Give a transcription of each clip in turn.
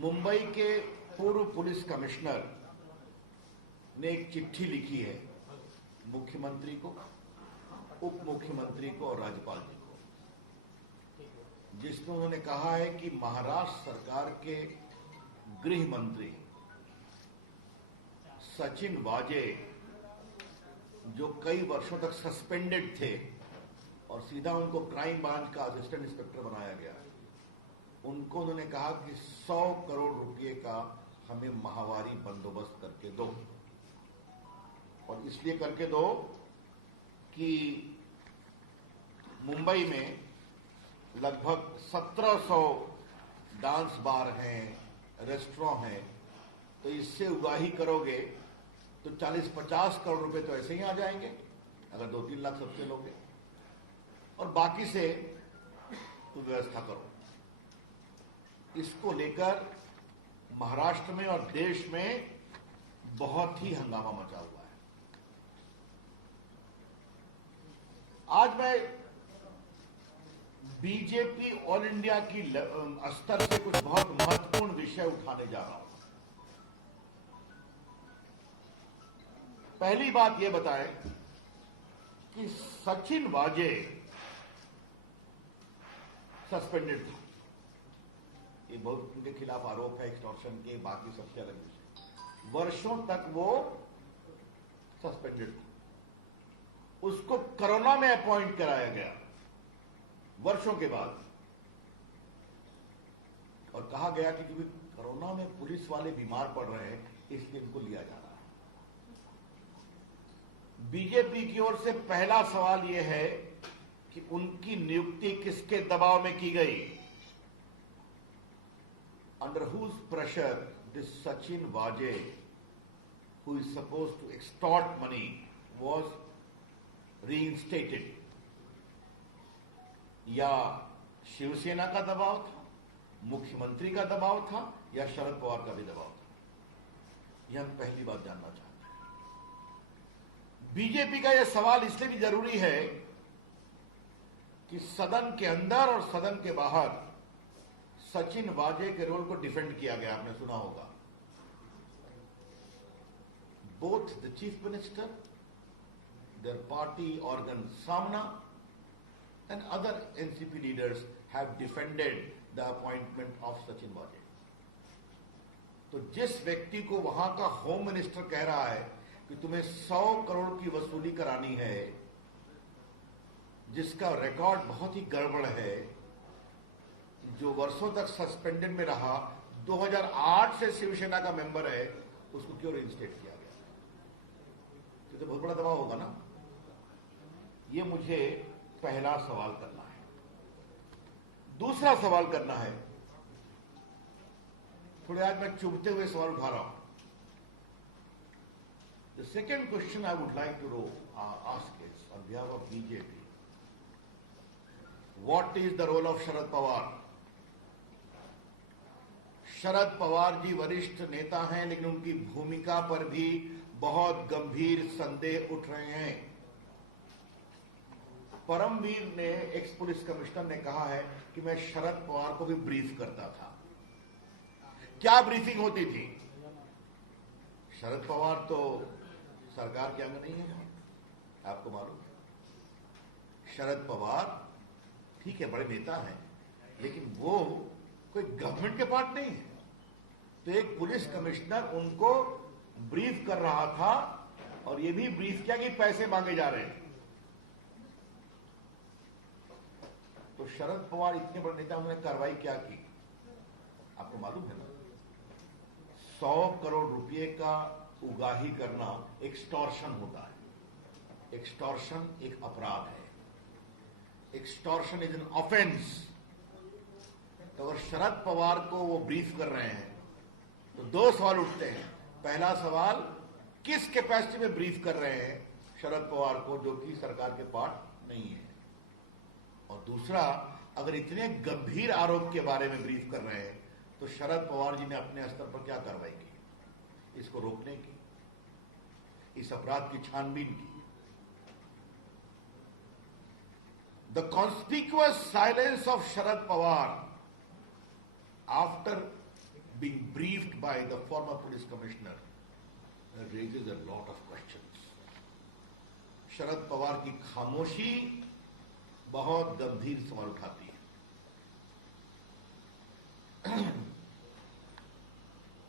मुंबई के पूर्व police commissioner ने एक चिट्ठी लिखी है मुख्यमंत्री को, उप मुख्यमंत्री को और राज्यपाल जी को, जिसमें उन्होंने कहा है कि महाराष्ट्र सरकार के गृह मंत्री सचिन वाजे, जो कई वर्षों तक सस्पेंडेड थे और सीधा उनको क्राइम ब्रांच का असिस्टेंट इंस्पेक्टर बनाया गया, उनको उन्होंने कहा कि 100 करोड़ रुपए का हमें माहवारी बंदोबस्त करके दो, और इसलिए करके दो कि मुंबई में लगभग 1700 डांस बार हैं, रेस्टोरेंट हैं, तो इससे उगाही करोगे तो 40-50 करोड़ रुपए तो ऐसे ही आ जाएंगे अगर 2-3 लाख सबसे लोगे, और बाकी से तो व्यवस्था करो। इसको लेकर महाराष्ट्र में और देश में बहुत ही हंगामा मचा हुआ है। आज मैं बीजेपी ऑल इंडिया की स्तर से कुछ बहुत महत्वपूर्ण विषय उठाने जा रहा हूं। पहली बात यह बताएं कि सचिन वाजे सस्पेंडेड था। ये बहुत उनके खिलाफ आरोप है एक्सटॉर्शन के, बाकी सबसे अलग विषय। वर्षों तक वो सस्पेंडेड था, उसको कोरोना में अपॉइंट कराया गया वर्षों के बाद, और कहा गया कि क्योंकि कोरोना में पुलिस वाले बीमार पड़ रहे हैं इसलिए इनको लिया जा रहा है। बीजेपी की ओर से पहला सवाल यह है कि उनकी नियुक्ति किसके दबाव में की गई? Under whose pressure this Sachin Vaje, who is supposed to extort money, was reinstated? या शिवसेना का दबाव था, मुख्यमंत्री का दबाव था, या शरद पवार का भी दबाव था? यह हम पहली बात जानना चाहते हैं। बीजेपी का यह सवाल इसलिए भी जरूरी है कि सदन के अंदर और सदन के बाहर सचिन वाजे के रोल को डिफेंड किया गया। आपने सुना होगा, both the chief minister, their party organ Saamana and other NCP leaders have defended the appointment of Sachin Waze. तो जिस व्यक्ति को वहां का होम मिनिस्टर कह रहा है कि तुम्हें 100 करोड़ की वसूली करानी है, जिसका रिकॉर्ड बहुत ही गड़बड़ है, जो वर्षों तक सस्पेंडेड में रहा, 2008 से शिवसेना का मेंबर है, उसको क्यों रिइंस्टेट किया गया? ये तो बहुत बड़ा दबाव होगा ना। ये मुझे पहला सवाल करना है। दूसरा सवाल करना है, थोड़े आज मैं चुभते हुए सवाल उठा रहा हूं। The second question I would like to ask is on behalf of BJP, what is the role of Sharad Pawar? Sharad Pawar ji वरिष्ठ नेता हैं, लेकिन उनकी भूमिका पर भी बहुत गंभीर संदेह उठ रहे हैं। परमवीर ने, एक्स पुलिस कमिश्नर ने कहा है कि मैं शरद पवार को भी ब्रीफ करता था। क्या ब्रीफिंग होती थी? शरद पवार तो सरकार के अंग नहीं है, आपको मालूम है। शरद पवार ठीक है, बड़े नेता हैं, लेकिन वो कोई गवर्नमेंट के पार्ट नहीं है। तो एक पुलिस कमिश्नर उनको ब्रीफ कर रहा था, और ये भी ब्रीफ किया कि पैसे मांगे जा रहे हैं। तो शरद पवार इतने बड़े नेता, उन्होंने कार्रवाई क्या की? आपको मालूम है ना, 100 करोड़ रुपए का उगाही करना एक्सटॉर्शन होता है। एक्सटॉर्शन एक अपराध है। Extortion is an offence. तो अगर शरद पवार को वो ब्रीफ कर रहे हैं तो दो सवाल उठते हैं। पहला सवाल, किस कैपेसिटी में ब्रीफ कर रहे हैं शरद पवार को, जो कि सरकार के पार्ट नहीं है? और दूसरा, अगर इतने गंभीर आरोप के बारे में ब्रीफ कर रहे हैं तो शरद पवार जी ने अपने स्तर पर क्या कार्रवाई की इसको रोकने की, इस अपराध की छानबीन की? The conspicuous silence of Sharad Pawar after being briefed by the former police commissioner raises a lot of questions. Sharad Pawar की खामोशी बहुत गंभीर सवाल उठाती है।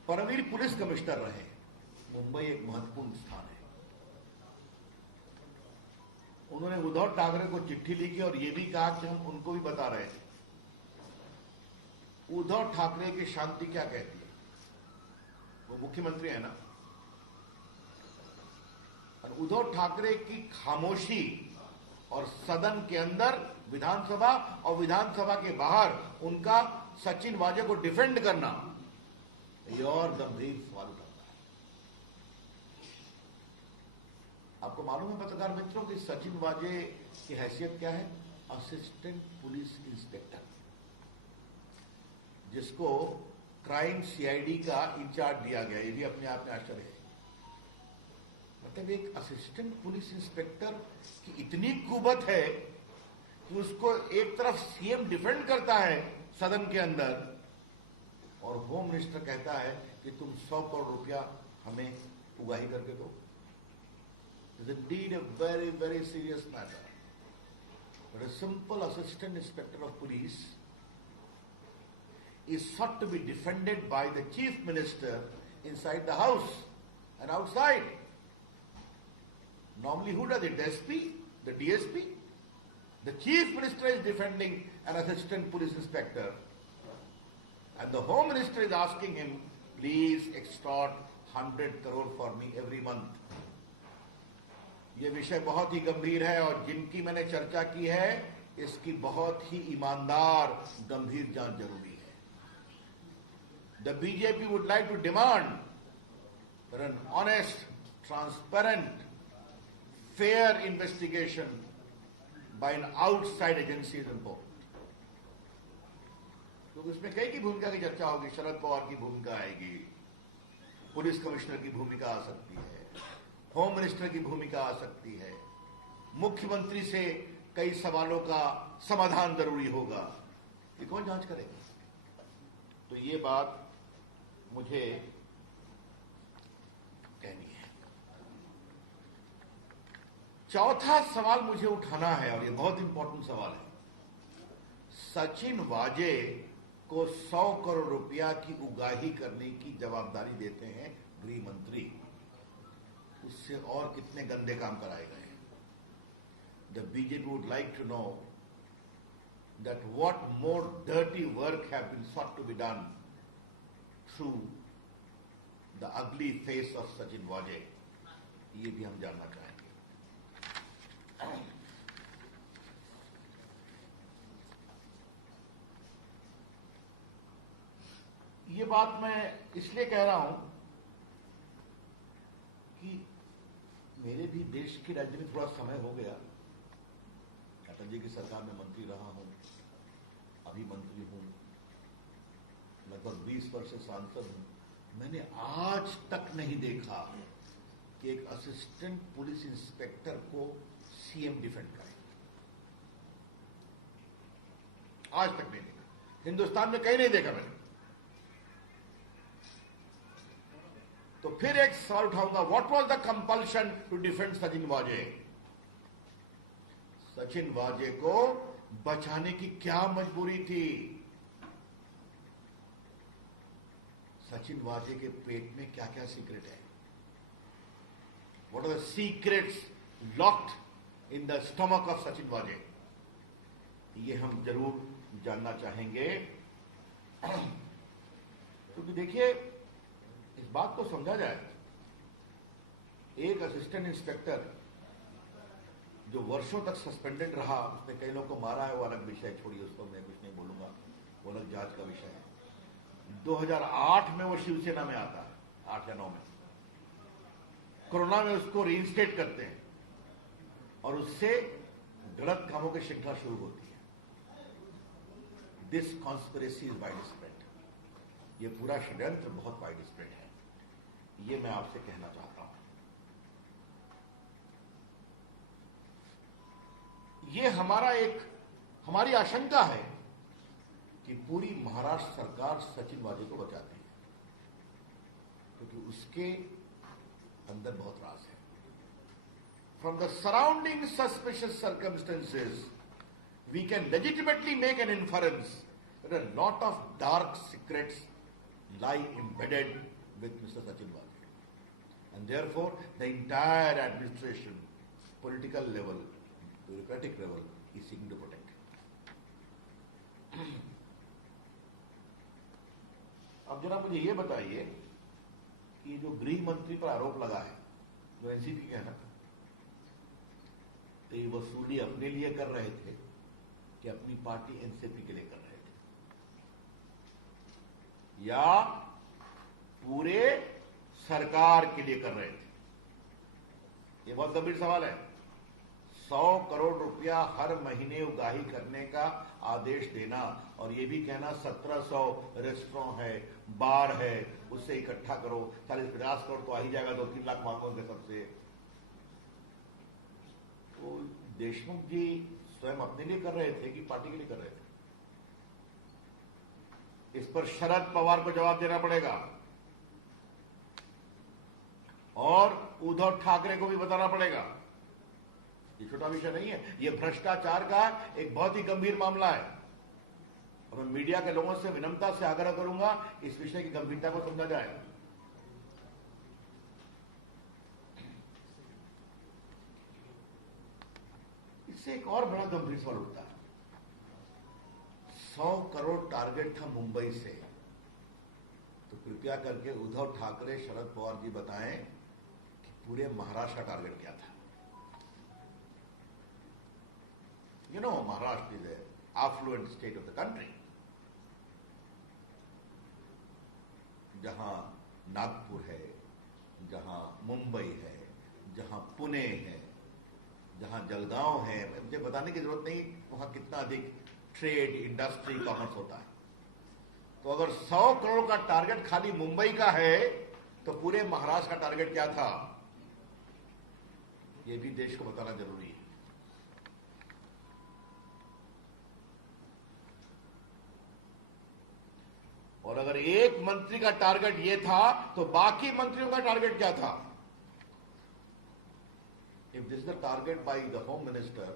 परमवीर पुलिस कमिश्नर रहे। मुंबई एक महत्वपूर्ण स्थान है। उन्होंने उद्धव ठाकरे को चिट्ठी लिखी और यह भी कहा कि हम उनको भी बता रहे थे। उद्धव ठाकरे की शांति क्या कहती है? वो मुख्यमंत्री है ना। और उद्धव ठाकरे की खामोशी और सदन के अंदर विधानसभा और विधानसभा के बाहर उनका सचिन वाजे को डिफेंड करना, ये और गंभीर सवाल उठाता है। आपको मालूम है पत्रकार मित्रों कि सचिन वाजे की हैसियत क्या है? असिस्टेंट पुलिस इंस्पेक्टर, जिसको क्राइम सीआईडी का इंचार्ज दिया गया। ये भी अपने आप में आश्चर्य है। मतलब एक असिस्टेंट पुलिस इंस्पेक्टर की इतनी कुवत है कि उसको एक तरफ सीएम डिफेंड करता है सदन के अंदर, और होम मिनिस्टर कहता है कि तुम 100 करोड़ रुपया हमें उगाही करके दो। It's indeed a very very serious matter. But a simple assistant inspector of police is sought to be defended by the chief minister inside the house and outside. Normally, who does it? The SP? The DSP? The chief minister is defending an assistant police inspector, and the home minister is asking him, please extort 100 crore for me every month. ये विषय बहुत ही गंभीर है और जिनकी मैंने चर्चा की है, इसकी बहुत ही ईमानदार गंभीर जांच जरूरी है। The BJP would like to demand for an honest, transparent, fair investigation by an outside agency is important. तो उसमें कई की भूमिका की चर्चा होगी। शरद पवार की भूमिका आएगी, पुलिस कमिश्नर की भूमिका आ सकती है, होम मिनिस्टर की भूमिका आ सकती है, मुख्यमंत्री से कई सवालों का समाधान जरूरी होगा। ये कौन जांच करेगा? तो ये बात मुझे कहनी है। चौथा सवाल मुझे उठाना है और ये बहुत इंपॉर्टेंट सवाल है। सचिन वाजे को 100 करोड़ रुपया की उगाही करने की जवाबदारी देते हैं गृह मंत्री। उससे और कितने गंदे काम कराए गए हैं? The BJP would like to know that what more dirty work have been sought to be done through the ugly face of Sachin Waje. ये भी हम जानना चाहेंगे। ये बात मैं इसलिए कह रहा हूं कि मेरे भी देश की राजनीति में थोड़ा समय हो गया। अटल जी की सरकार में मंत्री रहा हूं, अभी मंत्री हूं, लगभग 20 वर्ष से सांसद हूं। मैंने आज तक नहीं देखा कि एक असिस्टेंट पुलिस इंस्पेक्टर को सीएम डिफेंड करे। आज तक नहीं देखा, हिंदुस्तान में कहीं नहीं देखा मैंने। तो फिर एक सवाल उठाऊंगा, what was the compulsion to defend Sachin Vaze? Sachin वाजे को बचाने की क्या मजबूरी थी? सचिन वाजे के पेट में क्या क्या सीक्रेट है? What are the secrets locked in the stomach of Sachin Vaze? ये हम जरूर जानना चाहेंगे। क्योंकि देखिए, इस बात को समझा जाए, एक असिस्टेंट इंस्पेक्टर जो वर्षों तक सस्पेंडेड रहा, उसने कई लोगों को मारा है, वो अलग विषय, छोड़िए, उसको मैं कुछ नहीं बोलूंगा, वो अलग जांच का विषय है। 2008 में वो शिवसेना में आता है, 8 या 9 में। कोरोना में उसको रीइंस्टेट करते हैं और उससे गलत कामों की श्रृंखला शुरू होती है। This conspiracy is wide spread. ये पूरा षड्यंत्र बहुत वाइड स्प्रेड है, ये मैं आपसे कहना चाहता हूं। ये हमारी आशंका है कि पूरी महाराष्ट्र सरकार सचिन वाजे को बचाती है। इसके अंदर बहुत राज है. From the surrounding suspicious circumstances, we can legitimately make an inference that a lot of dark secrets lie embedded with Mr. Sachin Waghel. And therefore, the entire administration, political level, bureaucratic level, is seeking to protect him. अब जरा मुझे ये बताइए कि जो गृह मंत्री पर आरोप लगा है, जो एनसीपी के है ना, तो ये वसूली अपने लिए कर रहे थे कि अपनी पार्टी एनसीपी के लिए कर रहे थे, या पूरे सरकार के लिए कर रहे थे? ये बहुत गंभीर सवाल है. 100 करोड़ रुपया हर महीने उगाही करने का आदेश देना और ये भी कहना 1700 रेस्टोरेंट है, बार है, उससे इकट्ठा करो, 40-50 करोड़ तो आ ही जाएगा, 2-3 लाख मांगोगे सबसे. तो देशमुख जी स्वयं अपने लिए कर रहे थे कि पार्टी के लिए कर रहे थे? इस पर शरद पवार को जवाब देना पड़ेगा और उद्धव ठाकरे को भी बताना पड़ेगा. ये छोटा विषय नहीं है, ये भ्रष्टाचार का एक बहुत ही गंभीर मामला है और मैं मीडिया के लोगों से विनम्रता से आग्रह करूंगा इस विषय की गंभीरता को समझा जाए. इससे एक और बड़ा गंभीर सवाल उठता है. 100 करोड़ टारगेट था मुंबई से, तो कृपया करके उद्धव ठाकरे, शरद पवार जी बताएं कि पूरे महाराष्ट्र का टारगेट क्या था? You know, Maharashtra is an affluent state of the country. जहां नागपुर है, जहां मुंबई है, जहां पुणे है, जहां जलगांव है, मुझे बताने की जरूरत नहीं वहां कितना अधिक ट्रेड, इंडस्ट्री, कॉमर्स होता है. तो अगर 100 करोड़ का टारगेट खाली मुंबई का है तो पूरे महाराष्ट्र का टारगेट क्या था? यह भी देश को बताना जरूरी है. और अगर एक मंत्री का टारगेट यह था तो बाकी मंत्रियों का टारगेट क्या था? If this is the target by the Home Minister,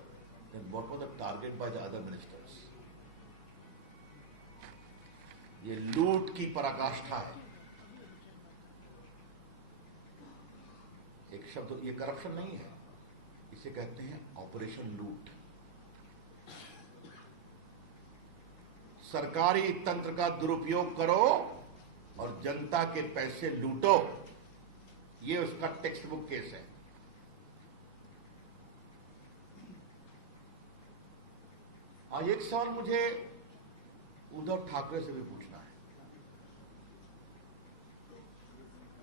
then what was the target by the other ministers? ये लूट की पराकाष्ठा है. एक शब्द, ये करप्शन नहीं है, इसे कहते हैं ऑपरेशन लूट. सरकारी तंत्र का दुरुपयोग करो और जनता के पैसे लूटो, ये उसका टेक्स्ट बुक केस है. आज एक सवाल मुझे उद्धव ठाकरे से भी पूछना है.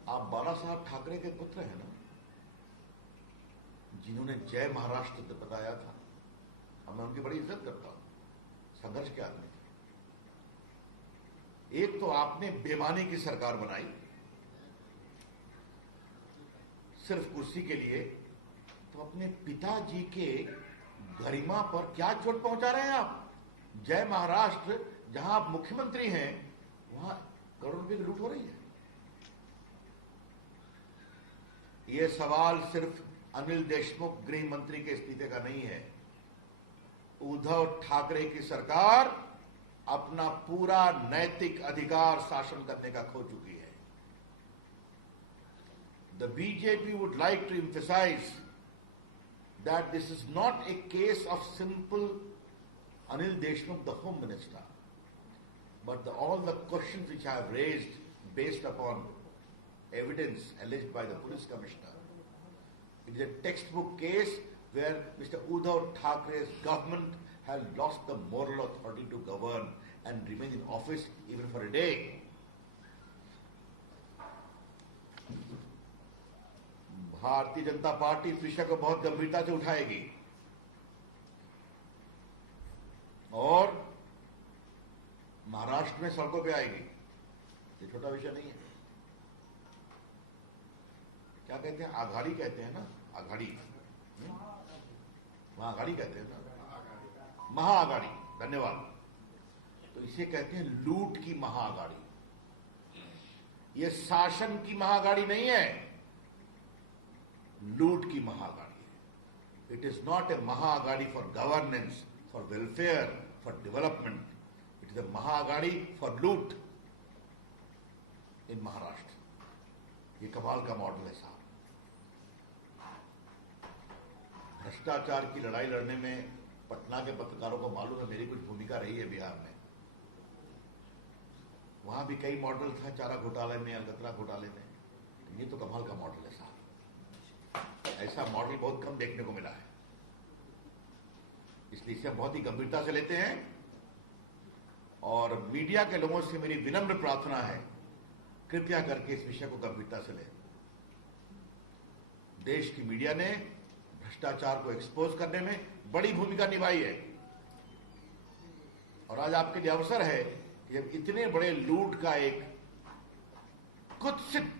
आप बाला साहब ठाकरे के पुत्र हैं ना, जिन्होंने जय महाराष्ट्र बताया था. अब मैं उनकी बड़ी इज्जत करता हूं, संघर्ष के आदमी. एक तो आपने बेईमानी की सरकार बनाई सिर्फ कुर्सी के लिए, तो अपने पिताजी के गरिमा पर क्या चोट पहुंचा रहे हैं आप? जय महाराष्ट्र, जहां आप मुख्यमंत्री हैं, वहां करोड़ रुपए की लूट हो रही है. यह सवाल सिर्फ अनिल देशमुख गृह मंत्री के इस्तीफे का नहीं है. उद्धव ठाकरे की सरकार अपना पूरा नैतिक अधिकार शासन करने का खो चुकी है. The BJP would like to emphasize that this is not a case of simple Anil Deshmukh, the Home Minister, but all the questions which I have raised based upon evidence alleged by the Police Commissioner. It is a textbook case where Mr. Uddhav Thackeray's government has lost the moral authority to govern and remain in office even for a day. Bharatiya Janata party इस विषय को बहुत गंभीरता से उठाएगी और महाराष्ट्र में सड़कों पे आएगी. ये छोटा विषय नहीं है. क्या कहते हैं? आघाड़ी कहते हैं ना, आघाड़ी, महाआघाड़ी कहते हैं ना, महाआघाड़ी. धन्यवाद. तो इसे कहते हैं लूट की महाआघाड़ी. ये शासन की महागाड़ी नहीं है, लूट की महागाड़ी है। It is not a mahagadi for governance, for welfare, for development. It is a mahagadi for loot in Maharashtra. ये कमाल का मॉडल है साहब। भ्रष्टाचार की लड़ाई लड़ने में पटना के पत्रकारों को मालूम है मेरी कुछ भूमिका रही है बिहार में। वहां भी कई मॉडल था, चारा घोटाले में, अलकतरा घोटाले में। ये तो कमाल का मॉडल है साहब। ऐसा मॉडल बहुत कम देखने को मिला है, इसलिए इसे हम बहुत ही गंभीरता से लेते हैं। और मीडिया के लोगों से मेरी विनम्र प्रार्थना है, कृपया करके इस विषय को गंभीरता से लें। देश की मीडिया ने भ्रष्टाचार को एक्सपोज करने में बड़ी भूमिका निभाई है, और आज आपके लिए अवसर है कि जब इतने बड़े लूट का एक कुत्सित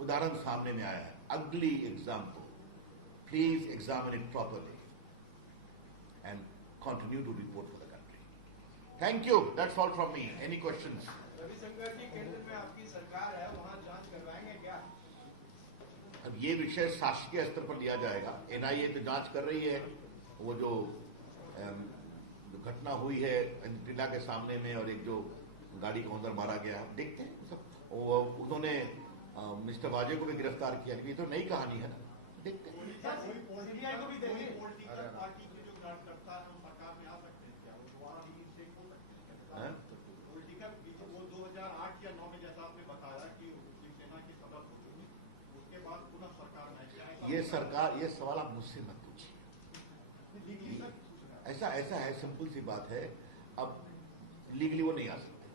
उदाहरण सामने में आया है, अगली example, please examine it properly and continue to report for the country. Thank you, that's all from me. Any questions? Ravishankar ji, केंद्र में आपकी सरकार है, वहां जांच करवाएंगे क्या? अब ये विषय शासकीय स्तर पर लिया जाएगा। एनआईए तो जांच कर रही है। वो जो घटना हुई है टिला के सामने में, और एक जो गाड़ी को अंदर मारा गया, देखते हैं सब। उन्होंने मिस्टर वाजे को भी गिरफ्तार किया। ये तो नई कहानी है ना, देखते हैं। पॉलिटिकल पार्टी के जो कार्यकर्ता है सरकार में आ सकते हैं क्या? वो दोबारा रीइंस्टेट हो सकते हैं? पॉलिटिकल वो 2008 या 9 में जैसा आपने बताया कि शिवसेना की सदस्य हुई, उसके बाद पुनः सरकार में ये सरकार, ये सवाल आप मुझसे मत पूछिए। ऐसा है, सिंपल सी बात है। अब लीगली वो नहीं आ सकते,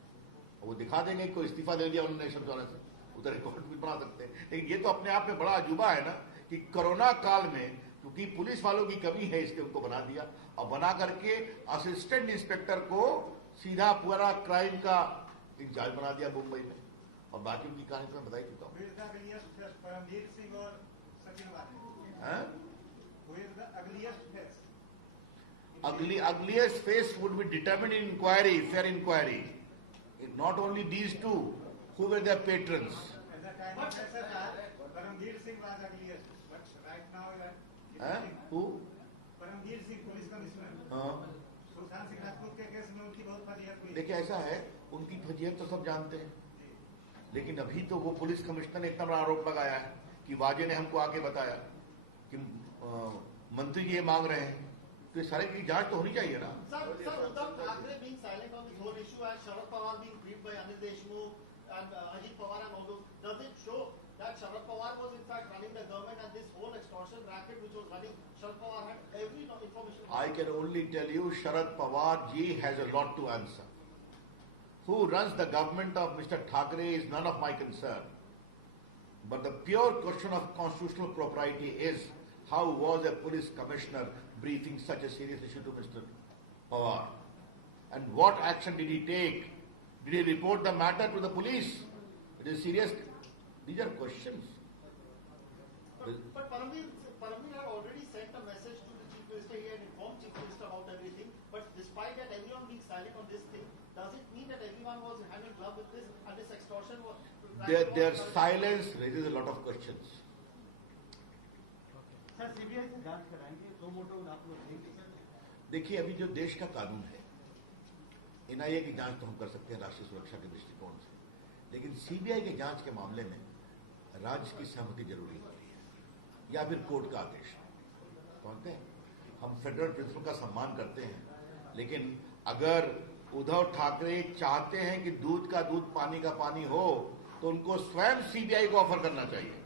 वो दिखा देंगे को इस्तीफा दे दिया उन्होंने समझौने से, उधर रिकॉर्ड भी बना सकते हैं। लेकिन ये तो अपने आप में बड़ा अजूबा है ना कि कोरोना काल में क्योंकि पुलिस वालों की कमी है, इसलिए उनको बना दिया, और बना करके असिस्टेंट इंस्पेक्टर को सीधा पूरा क्राइम का इंचार्ज बना दिया मुंबई में। और बाकी उनकी कहानी तो मैं बता ही चुका हूँ। परमवीर सिंह और Sachin ugliest face would be determined in inquiry, fair inquiry. Not only these two, who were their patrons? Paramveer Singh was ugliest, but right now Who? Paramveer Singh, police commissioner. Sushant Singh Rajput के केस में उनकी बहुत फजीहत हुई। देखिए ऐसा है, उनकी फजीहत तो सब जानते हैं, लेकिन अभी तो वो पुलिस कमिश्नर ने इतना बड़ा आरोप लगाया है कि वाजे ने हमको आके बताया कि मंत्री जी ये मांग रहे हैं, तो ये सारे की जांच तो होनी चाहिए ना। Sir, Uddhav Thackeray being silent on this whole issue and Sharad Pawar being briefed by Anil Deshmukh and Ajit Pawar and all those, does it show that Sharad Pawar was in fact running the government and this whole extortion racket which was running, Sharad Pawar had every information? I can only tell you Sharad Pawar ji has a lot to answer. Who runs the government of Mr. Thackeray is none of my concern. But the pure question of constitutional propriety is, how was a police commissioner briefing such a serious issue to Mr. Pawar? And what action did he take? Did he report the matter to the police? It is serious. These are questions. But Paramveer had already sent a message to the Chief Minister. He had informed Chief Minister about everything. But despite that, everyone being silent on this thing, does it mean that everyone was hand in glove with this and this extortion was... Their silence raises a lot of questions. Sir, CBI से जांच कराएंगे, दो मोटो आप लोग देंगे sir? देखिए, अभी जो देश का कानून है, एनआईए की जांच तो हम कर सकते हैं राष्ट्रीय सुरक्षा के दृष्टिकोण से, लेकिन सीबीआई की जांच के मामले में राज्य की सहमति जरूरी होती है या फिर कोर्ट का आदेश। समझते हैं, हम फेडरल प्रिंसिपल का सम्मान करते हैं, लेकिन अगर उद्धव ठाकरे चाहते हैं कि दूध का दूध पानी का पानी हो, तो उनको स्वयं सीबीआई को ऑफर करना चाहिए।